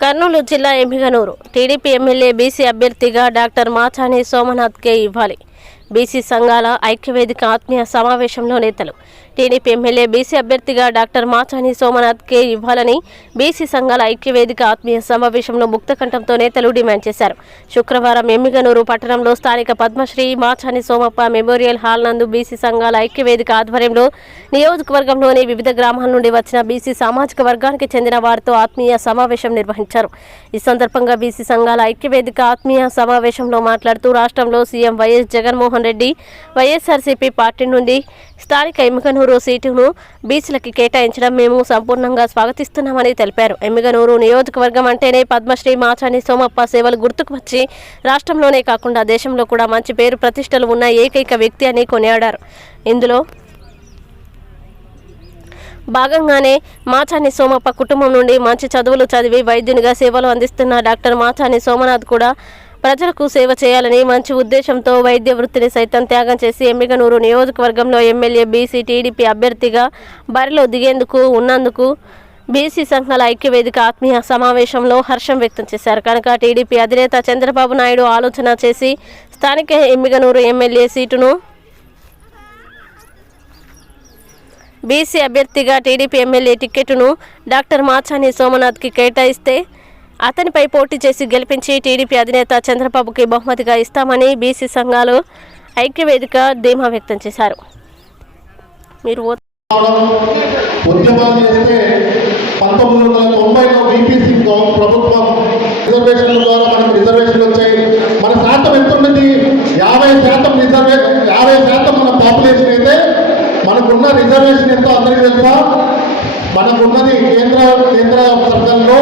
కర్నూలు జిల్లా ఎంపికనూరు TDP MLA BC అభ్యర్థిగా డాక్టర్ మాచాని సోమనాథ్కే ఇవ్వాలి. బీసీ సంఘాల ఐక్యవేదిక ఆత్మీయ సమావేశంలో నేతలు టీడీపీ ఎమ్మెల్యే బీసీ అభ్యర్థిగా డాక్టర్ మాచాని సోమనాథ్కే ఇవ్వాలని బీసీ సంఘాల ఐక్యవేదిక ఆత్మీయ సమావేశంలో ముక్తకంఠంతో నేతలు డిమాండ్ చేశారు. శుక్రవారం ఎమ్మిగనూరు పట్టణంలో స్థానిక పద్మశ్రీ మాచాని సోమప్ప మెమోరియల్ హాల్ నందు బీసీ సంఘాల ఐక్యవేదిక ఆధ్వర్యంలో నియోజకవర్గంలోని వివిధ గ్రామాల నుండి వచ్చిన బీసీ సామాజిక వర్గానికి చెందిన వారితో ఆత్మీయ సమావేశం నిర్వహించారు. ఈ సందర్భంగా బీసీ సంఘాల ఐక్యవేదిక ఆత్మీయ సమావేశంలో మాట్లాడుతూ రాష్ట్రంలో CM YS Jaganmohan Reddy YSRCP party నుండి స్థానిక ఎమ్మిగనూరు సీటును బీసీలకి కేటాయించడం మేము సంపూర్ణంగా స్వాగతిస్తున్నామని తెలిపారు. ఎమ్మిగనూరు నియోజకవర్గం అంటేనే పద్మశ్రీ మాచాని సోమప్ప సేవలు గుర్తుకు వచ్చి రాష్ట్రంలోనే కాకుండా దేశంలో కూడా మంచి పేరు ప్రతిష్టలు ఉన్న ఏకైక వ్యక్తి అని కొనియాడారు. ఇందులో భాగంగానే మాచాని సోమప్ప కుటుంబం నుండి మంచి చదువులు చదివి వైద్యునిగా సేవలు అందిస్తున్న డాక్టర్ మాచాని సోమనాథ్ కూడా ప్రజలకు సేవ చేయాలని మంచి ఉద్దేశంతో వైద్య వృత్తిని సైతం త్యాగం చేసి ఎమ్మిగనూరు నియోజకవర్గంలో ఎమ్మెల్యే బీసీ టీడీపీ అభ్యర్థిగా బరిలో దిగేందుకు ఉన్నందుకు బీసీ సంఘాల ఐక్యవేదిక ఆత్మీయ సమావేశంలో హర్షం వ్యక్తం చేశారు. కనుక టీడీపీ అధినేత చంద్రబాబు నాయుడు ఆలోచన చేసి స్థానిక ఎమ్మిగనూరు ఎమ్మెల్యే సీటును బీసీ అభ్యర్థిగా టీడీపీ ఎమ్మెల్యే టికెట్ను డాక్టర్ మాచాని సోమనాథ్కి కేటాయిస్తే అతనిపై పోటీ చేసి గెలిపించి టీడీపీ అధినేత చంద్రబాబుకి బహుమతిగా ఇస్తామని బీసీ సంఘాలు ఐక్యవేదిక ధీమా వ్యక్తం చేశారు. మీరు ఉద్యమాలు చేస్తే పంతొమ్మిది వందల తొంభైలో బీపీసీ ప్రభుత్వం రిజర్వేషన్ల ద్వారా మనకు రిజర్వేషన్లు వచ్చాయి. మన శాతం ఎంత ఉన్నది? యాభై శాతం రిజర్వే యాభై శాతం మన పాపులేషన్ అయితే మనకున్న రిజర్వేషన్ ఎంతో అందరికీ తెలుసా? మనకున్నది కేంద్ర కేంద్ర సర్కార్లో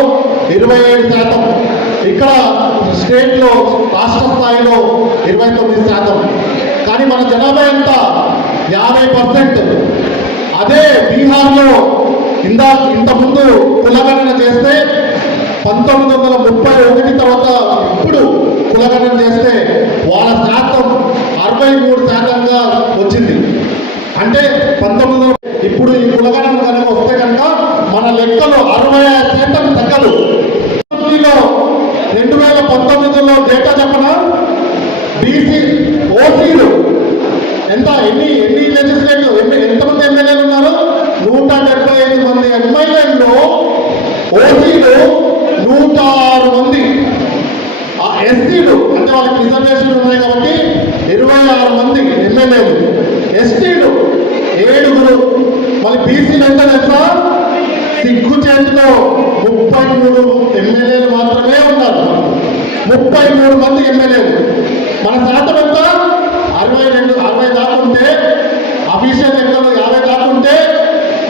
ఇరవై ఏడు శాతం. ఇక్కడ స్టేట్లో రాష్ట్ర స్థాయిలో ఇరవై తొమ్మిది శాతం. కానీ మన జనాభా ఎంత? యాభై పర్సెంట్. అదే బీహార్లో ఇందా ఇంతకుముందు కులగణన చేస్తే పంతొమ్మిది వందల ముప్పై ఒకటి తర్వాత ఇప్పుడు కులగణన చేస్తే వాళ్ళ శాతం అరవై మూడు శాతంగా వచ్చింది. అంటే పంతొమ్మిది వందల ఇప్పుడు ఈ కులగణన కనుక వస్తే కనుక మన లెక్కలు అరవై ఐదు శాతం లెక్కలు రెండు వేల పంతొమ్మిదిలో డేటా చెప్పనా? బీసీ ఓసీలు ఎంత? ఎన్ని ఎన్ని లెజిస్లేటివ్ ఎన్ని ఎంతమంది ఎమ్మెల్యేలు ఉన్నారు? నూట డెబ్బై ఐదు మంది ఎమ్మెల్యేల్లో ఓసీలు నూట ఆరు మంది. ఆ ఎస్సీలు అంటే వాళ్ళకి రిజర్వేషన్లు ఉన్నాయి కాబట్టి ఇరవై ఆరు మంది ఎమ్మెల్యేలు. ఎస్టీలు ఏడుగురు. మరి బీసీలు ఎంత తెలుసా సిగ్గు చేతిలో ముప్పై మూడు ఎమ్మెల్యేలు మాత్రమే ఉన్నారు. ముప్పై మూడు మంది ఎమ్మెల్యేలు. మన శాతం ఎంత? అరవై రెండు అరవై దాకా ఉంటే అఫీషియల్ లెక్కలు యాభై దాకా ఉంటే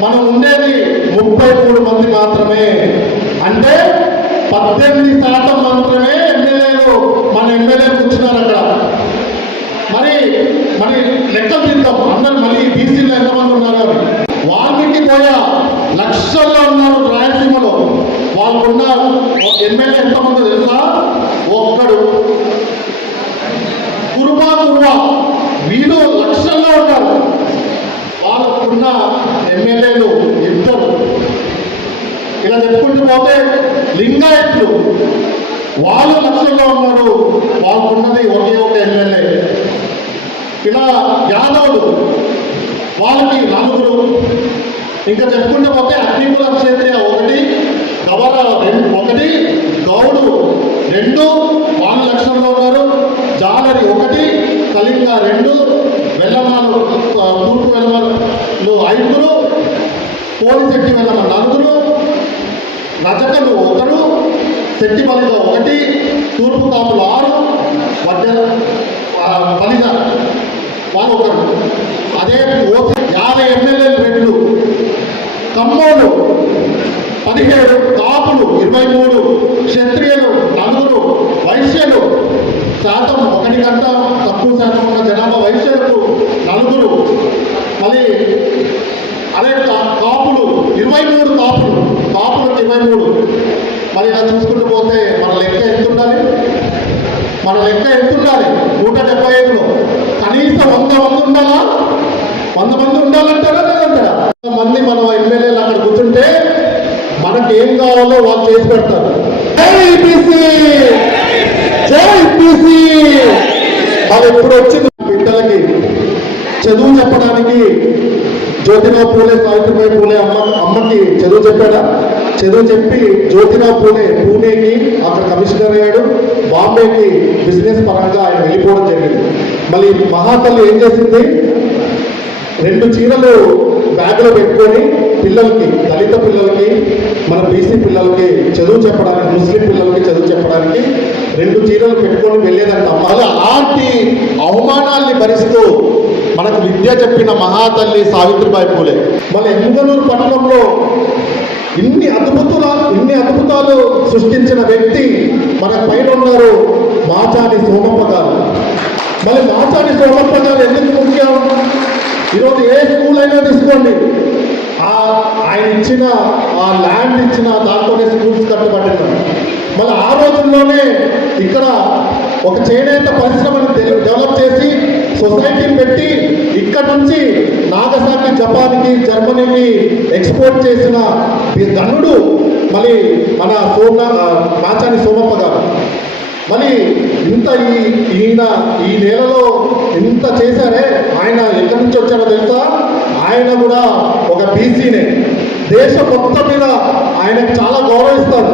మనం ఉండేది ముప్పై మూడు మంది మాత్రమే. అంటే పద్దెనిమిది శాతం మాత్రమే ఎమ్మెల్యేలు మన ఎమ్మెల్యేలు కూర్చున్నారు అక్కడ. మరి మరి లెక్కలు తీద్దాం. అందరు మళ్ళీ బీసీలో ఎంతమంది ఉన్నారు అని వాల్మీకి పోయ లక్షల్లో ఉన్నారు రాయలసీమలో వాళ్ళకున్న ఎమ్మెల్యే ఎంతమంది తెలుసా? ఒక్కడు. కురుమా కురుమా వీళ్ళు లక్షల్లో ఉన్నారు వాళ్ళకున్న ఎమ్మెల్యేలు ఇద్దరు. ఇలా చెప్పుకుంటూ పోతే లింగాయత్తులు వాళ్ళు లక్షల్లో ఉన్నారు. వాళ్ళకున్నది ఒకే ఒక ఎమ్మెల్యే. ఇలా యాదవులు. వాళ్ళకి నలుగురు. ఇంకా చెప్పుకుంటూ పోతే అగ్నికుల క్షేత్రియ ఒకటి గవర రెండు ఒకటి గౌడు రెండు వాన లక్షణంలో ఉన్నారు జాలరి ఒకటి కళింగ రెండు వెల్లమాలు తూర్పు వెల్లమాలు ఐదుగురు పోలిశెట్టి వెళ్ళమ నలుగురు రజకలు ఒకరు శెట్టిపల్లిలో ఒకటి తూర్పు కాపులు ఆరు వడ్డ పలిద వాళ్ళు ఒకరు. అదే యాభై ఎమ్మెల్యేలు రెండు. కమ్మోలు పదిహేడు కాపులు ఇరవై మూడు క్షత్రియులు నలుగురు వైశ్యులు. శాతం ఒకటి కంట తక్కువ శాతం ఉన్న జనాభా వైశ్యులకు నలుగురు. మళ్ళీ అదే కాపులు ఇరవై మూడు కాపులు కాపులు ఇరవై మూడు. మరి ఇలా చూసుకుంటూ పోతే మన లెక్క ఎంత ఉండాలి? మన లెక్క ఎంత ఉండాలి? నూట డెబ్బై ఐదులో కనీసం వంద మంది ఉండాలా? వంద మంది ఉండాలంటే కావాలో వాళ్ళు చేసి పెడతారు. జై అది ఇప్పుడు వచ్చింది? బిడ్డలకి. చదువు చెప్పడానికి జ్యోతిరావు పూలే సావిత్రిబాయి పూలే అమ్మ అమ్మకి చదువు చెప్పాడా? చదువు చెప్పి జ్యోతిరావు పూలే పూణేకి అక్కడ కమిషనర్ అయ్యాడు. బాంబేకి బిజినెస్ పరంగా ఆయన వెళ్ళిపోవడం జరిగింది. మళ్ళీ మహాతల్లి ఏం చేసింది? రెండు చీరలు బ్యాగ్లో పెట్టుకొని పిల్లలకి దళిత పిల్లలకి మన బీసీ పిల్లలకి చదువు చెప్పడానికి ముస్లిం పిల్లలకి చదువు చెప్పడానికి రెండు చీరలు పెట్టుకొని వెళ్ళేదంట. మళ్ళీ అలాంటి అవమానాల్ని భరిస్తూ మనకు విద్య చెప్పిన మహాతల్లి సావిత్రిబాయి పూలే. మన ఎమ్ముగనూరు పట్టణంలో ఇన్ని అద్భుతాలు ఇన్ని అద్భుతాలు సృష్టించిన వ్యక్తి మన పైన ఉన్నారు మాచాని సోమప్ప గారు మళ్ళీ మాచాని సోమప్ప గారు ఎందుకు ముఖ్యం? ఈరోజు ఏ స్కూల్ అయినా తీసుకోండి. ఆయన ఇచ్చిన ఆ ల్యాండ్ ఇచ్చిన దాంట్లోనే స్కూల్స్ కట్టబడినాం మళ్ళీ ఆ రోజుల్లోనే ఇక్కడ ఒక చేనేత పరిశ్రమను డెవలప్ చేసి సొసైటీని పెట్టి ఇక్కడ నుంచి నాగసాకి జపాన్కి జర్మనీకి ఎక్స్పోర్ట్ చేసిన ఈ మళ్ళీ మన సోమ మాచాని సోమప్ప గారు. మరి ఇంత ఈ ఈయన ఈ నేలలో ఇంత చేశారే ఆయన ఎక్కడి నుంచి వచ్చారో తెలుసా? ఆయన కూడా బీసీనే. దేశం మొత్తం మీద ఆయనకు చాలా గౌరవిస్తారు.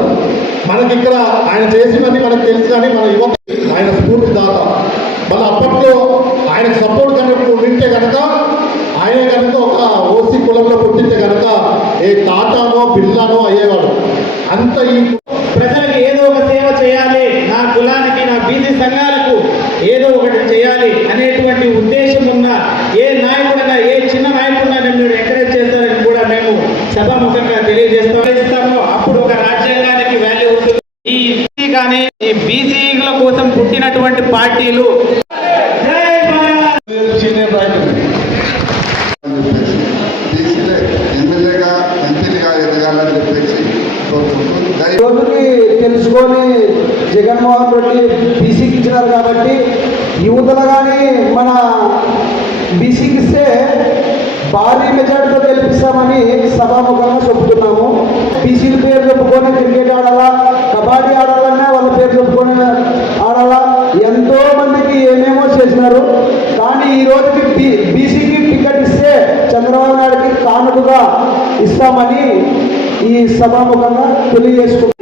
మనకి ఇక్కడ ఆయన చేసినవన్నీ మనకు తెలుసు కానీ మన యువత ఆయన స్ఫూర్తి దాత మన అప్పట్లో ఆయనకు సపోర్ట్ కనుక ఉంటే కనుక ఆయన కనుక ఒక ఓసీ కులంలో పుట్టింటే కనుక ఏ టాటానో బిర్లానో అయ్యేవాడు. అంత ఈ ప్రజలకు ఏదో ఒక సేవ చేయాలి. నా కులానికి నా బీసీ సంఘాలకు ఏదో ఒకటి చేయాలి అనేటువంటి ఉద్దేశం ఉన్న ఏ నాయకుడైనా ఏ చిన్న నాయకుడైనా మీరు ఎంకరేజ్ చేస్తారని కూడా మేము సభాముఖంగా తెలియజేస్తాము అప్పుడు ఒక రాజ్యాంగానికి వాల్యూ ఉంటుంది. ఈ ఎస్సీ కానీ ఈ బీసీల కోసం పుట్టినటువంటి పార్టీలు. తెలుసుకొని జగన్మోహన్ రెడ్డి బీసీకి ఇచ్చినారు కాబట్టి యువతలుగా కానీ మన బీసీకి ఇస్తే భారీ మెజార్టీతో గెలిపిస్తామని సభాముఖంగా చెబుతున్నాము బీసీల పేరు చెప్పుకొని క్రికెట్ ఆడాలా కబడ్డీ ఆడాలన్నా వాళ్ళ పేరు చెప్పుకొని ఆడాలా. ఎంతో మందికి ఏమేమో చేసినారు. కానీ ఈ రోజుకి బీ బీసీకి టికెట్ ఇస్తే చంద్రబాబు నాయుడికి కానుకగా ఇస్తామని ఈ సభాముఖంగా తెలియజేసుకుంటున్నాం.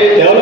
కాబట్టి డెవలప్మెంట్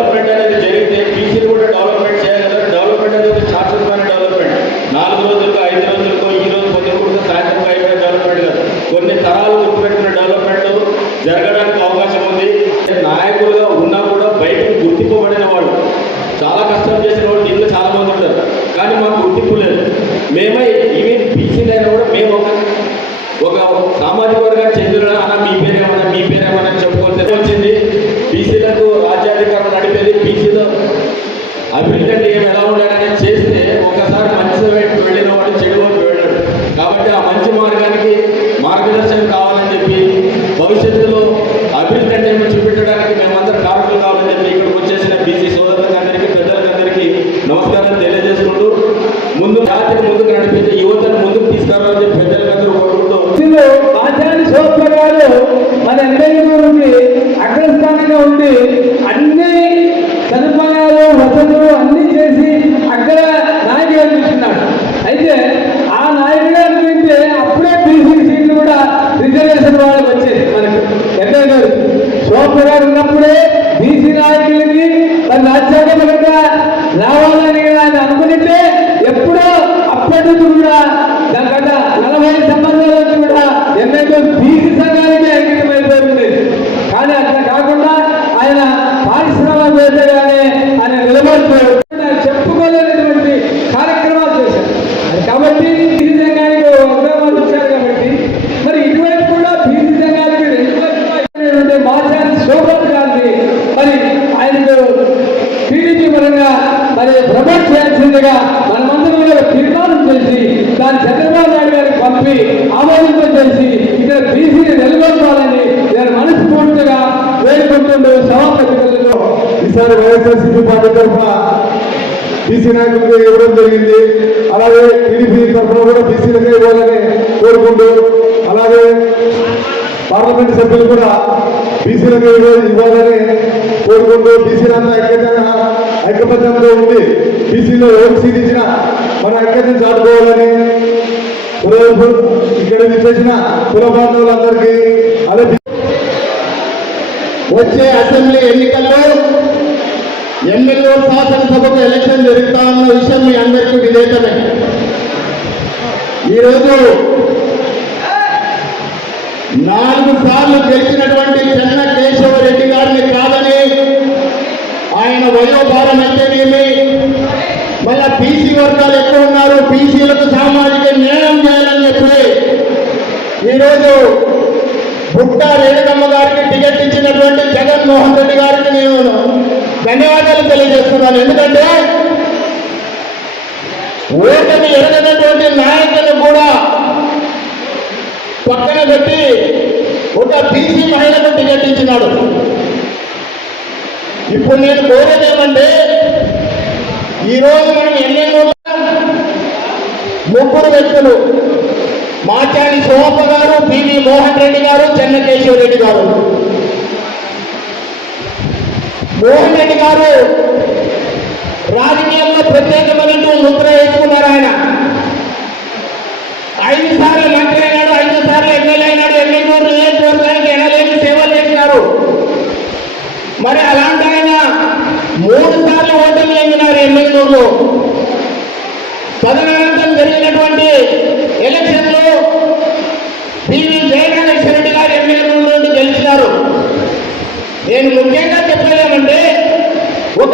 onde విధంగా మనమందరం కూడా తీర్మానం చేసి దాన్ని చంద్రబాబు నాయుడు గారికి పంపి ఆమోదింప చేసి ఇక్కడ బీసీని నెలకొల్పాలని నేను మనస్ఫూర్తిగా వేడుకుంటుండే సభాపతిలో ఈసారి వైఎస్ఆర్సీపీ పార్టీ తరఫున బీసీ నాయకులకు ఇవ్వడం జరిగింది. అలాగే టీడీపీ తరఫున కూడా బీసీలకే ఇవ్వాలని కోరుకుంటూ అలాగే పార్లమెంట్ సభ్యులు కూడా బీసీలకు ఇవ్వాలని కోరుకుంటూ బీసీలంతా ఐక్యతగా ఐక్యబద్ధంతో ఉండి బీసీలో ఎవరు సీట్ ఇచ్చినా మనం ఎక్కడి నుంచి ఆడుకోవాలని ఇక్కడ చేసిన కుల బాంధవులందరికీ అదే వచ్చే అసెంబ్లీ ఎన్నికల్లో ఎమ్మెల్యే శాసనసభకు ఎలక్షన్ జరుగుతా ఉన్న విషయం మీ అందరికీ విధేయతమే ఈరోజు నాలుగు సార్లు గెలిచినటువంటి చెన్న కేశవరెడ్డి గారిని కాదని ఆయన వయోభారం అంటేనేమి మళ్ళా బీసీ వర్గాలు ఎక్కువ ఉన్నారు. బీసీలకు సామాజిక న్యాయం చేయాలని చెప్పి ఈరోజు బుట్టా రేణుకమ్మ గారికి టికెట్ ఇచ్చినటువంటి జగన్మోహన్ రెడ్డి గారికి నేను ధన్యవాదాలు తెలియజేస్తున్నాను. ఎందుకంటే ఓటమి ఎరగనటువంటి నాయకులు కూడా పక్కన పెట్టి ఒక బీసీ మహిళకు టికెట్ ఇచ్చినాడు. ఇప్పుడు నేను కోరేది ఏమంటే ఈరోజు మనం ఎన్నెన్నో ముగ్గురు వ్యక్తులు మాచాని సోమప్ప గారు పివి మోహన్ రెడ్డి గారు చెన్నకేశ్వర రెడ్డి గారు. మోహన్ రెడ్డి గారు రాజకీయంలో ప్రత్యేకమైనటువంటి ముద్ర వేసుకున్నారు ఆయన. ఐదు సార్లు మంత్రి అయినాడు ఐదు సార్లు ఎమ్మెల్యే అయినాడు ఎమ్మెల్యే నియోజకవర్గానికి ఎనలేని సేవలు చేసినారు. మరి అలాంటి ఆయన మూడు సార్లు ఓటమి చెందినారు తదనంతరం జరిగినటువంటి ఎలక్షన్లో పివి జగన్మోహన్ రెడ్డి గారు ఎమ్మెల్యే గెలిచినారు. నేను ముఖ్యంగా చెప్పలేమంటే ఒక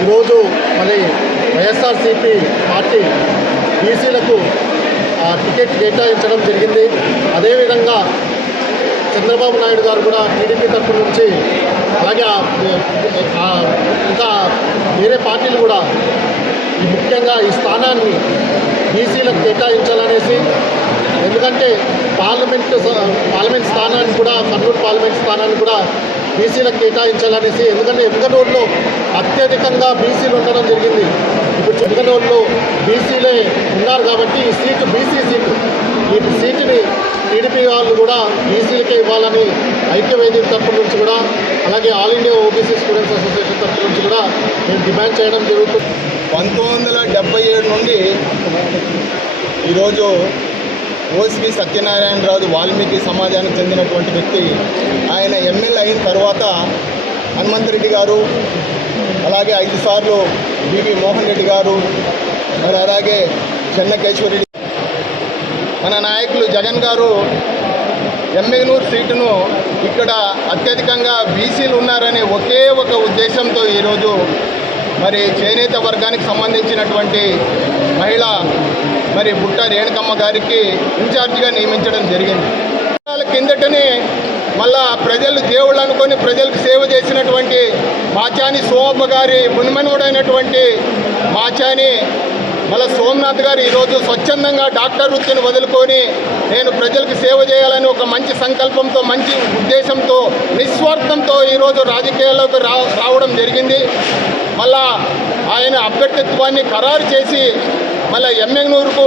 ఈరోజు మరి వైఎస్ఆర్సీపీ పార్టీ బీసీలకు టికెట్ కేటాయించడం జరిగింది. అదేవిధంగా చంద్రబాబు నాయుడు గారు కూడా టీడీపీ తరఫు నుంచి అలాగే ఇంకా వేరే పార్టీలు కూడా ముఖ్యంగా ఈ స్థానాన్ని బీసీలకు కేటాయించాలనేసి ఎందుకంటే పార్లమెంట్ పార్లమెంట్ స్థానాన్ని కూడా కర్నూలు పార్లమెంట్ స్థానాన్ని కూడా బీసీలకు కేటాయించాలనేసి ఎందుకంటే ఎమ్గనూరులో అత్యధికంగా బీసీలు ఉండడం జరిగింది. ఇప్పుడు ఎమ్గనూరులో బీసీలే ఉన్నారు కాబట్టి ఈ సీటు బీసీ సీటు ఈ సీటుని టీడీపీ వాళ్ళు కూడా బీసీలకే ఇవ్వాలని ఐక్యవేదిక తరపు నుంచి కూడా అలాగే all India OBC students association తరపు నుంచి కూడా మేము డిమాండ్ చేయడం జరుగుతుంది. పంతొమ్మిది వందల ఏడు నుండి ఈరోజు ఓసిపి సత్యనారాయణరాజు వాల్మీకి సమాజానికి చెందినటువంటి వ్యక్తి. ఆయన ఎమ్మెల్యే అయిన తర్వాత హనుమంతరెడ్డి గారు అలాగే ఐదు సార్లు బివి మోహన్ రెడ్డి గారు మరి అలాగే చెన్నకేశ్వరరెడ్డి మన నాయకులు జగన్ గారు ఎమ్మెగనూరు సీటును ఇక్కడ అత్యధికంగా బీసీలు ఉన్నారనే ఒకే ఒక ఉద్దేశంతో ఈరోజు మరి చేనేత వర్గానికి సంబంధించినటువంటి మహిళ మరి బుట్ట రేణుకమ్మ గారికి ఇన్ఛార్జిగా నియమించడం జరిగింది. కిందటనే మళ్ళా ప్రజలు దేవుళ్ళు అనుకొని ప్రజలకు సేవ చేసినటువంటి మాచాని సోమ గారి మునిమనుడైనటువంటి మాచాని మళ్ళీ సోమనాథ్ గారు ఈరోజు స్వచ్ఛందంగా డాక్టర్ వృత్తిని వదులుకొని నేను ప్రజలకు సేవ చేయాలని ఒక మంచి సంకల్పంతో మంచి ఉద్దేశంతో నిస్వార్థంతో ఈరోజు రాజకీయాల్లోకి రా రావడం జరిగింది. మళ్ళా ఆయన అభ్యర్థిత్వాన్ని ఖరారు చేసి మళ్ళీ ఎమ్మెగ్నూరుకు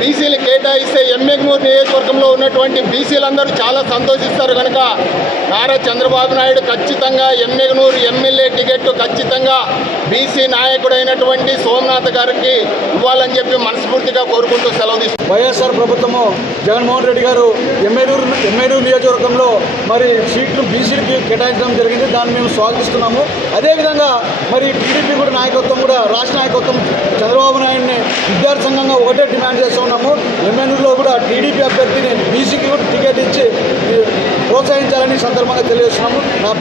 బీసీలు కేటాయిస్తే ఎమ్మెగ్నూరు నియోజకవర్గంలో ఉన్నటువంటి బీసీలందరూ చాలా సంతోషిస్తారు కనుక నారా చంద్రబాబు నాయుడు ఖచ్చితంగా ఎమ్మెగ్నూరు ఎమ్మెల్యే టికెట్ ఖచ్చితంగా బీసీ నాయకుడైనటువంటి సోమనాథ్ గారికి ఇవ్వాలని చెప్పి మనస్ఫూర్తిగా కోరుకుంటూ సెలవు తీసుకుంటున్నాను. వైఎస్ఆర్ ప్రభుత్వము జగన్మోహన్ రెడ్డి గారు ఎమ్మెనూరు ఎమ్మెనూరు నియోజకవర్గంలో మరి సీట్లు బీసీలకి కేటాయించడం జరిగింది. దాన్ని మేము స్వాగతిస్తున్నాము. అదేవిధంగా మరి టీడీపీ కూడా నాయకత్వం కూడా రాష్ట్ర నాయకత్వం చంద్రబాబు నాయుడిని విద్యార్థి సంఘంగా ఒకటే డిమాండ్ చేస్తూ ఉన్నాము. ఎమ్మెనూరులో కూడా టీడీపీ అభ్యర్థిని బీసీకి కూడా టికెట్ ఇచ్చి ప్రోత్సహించాలని సందర్భంగా తెలియజేస్తున్నాము.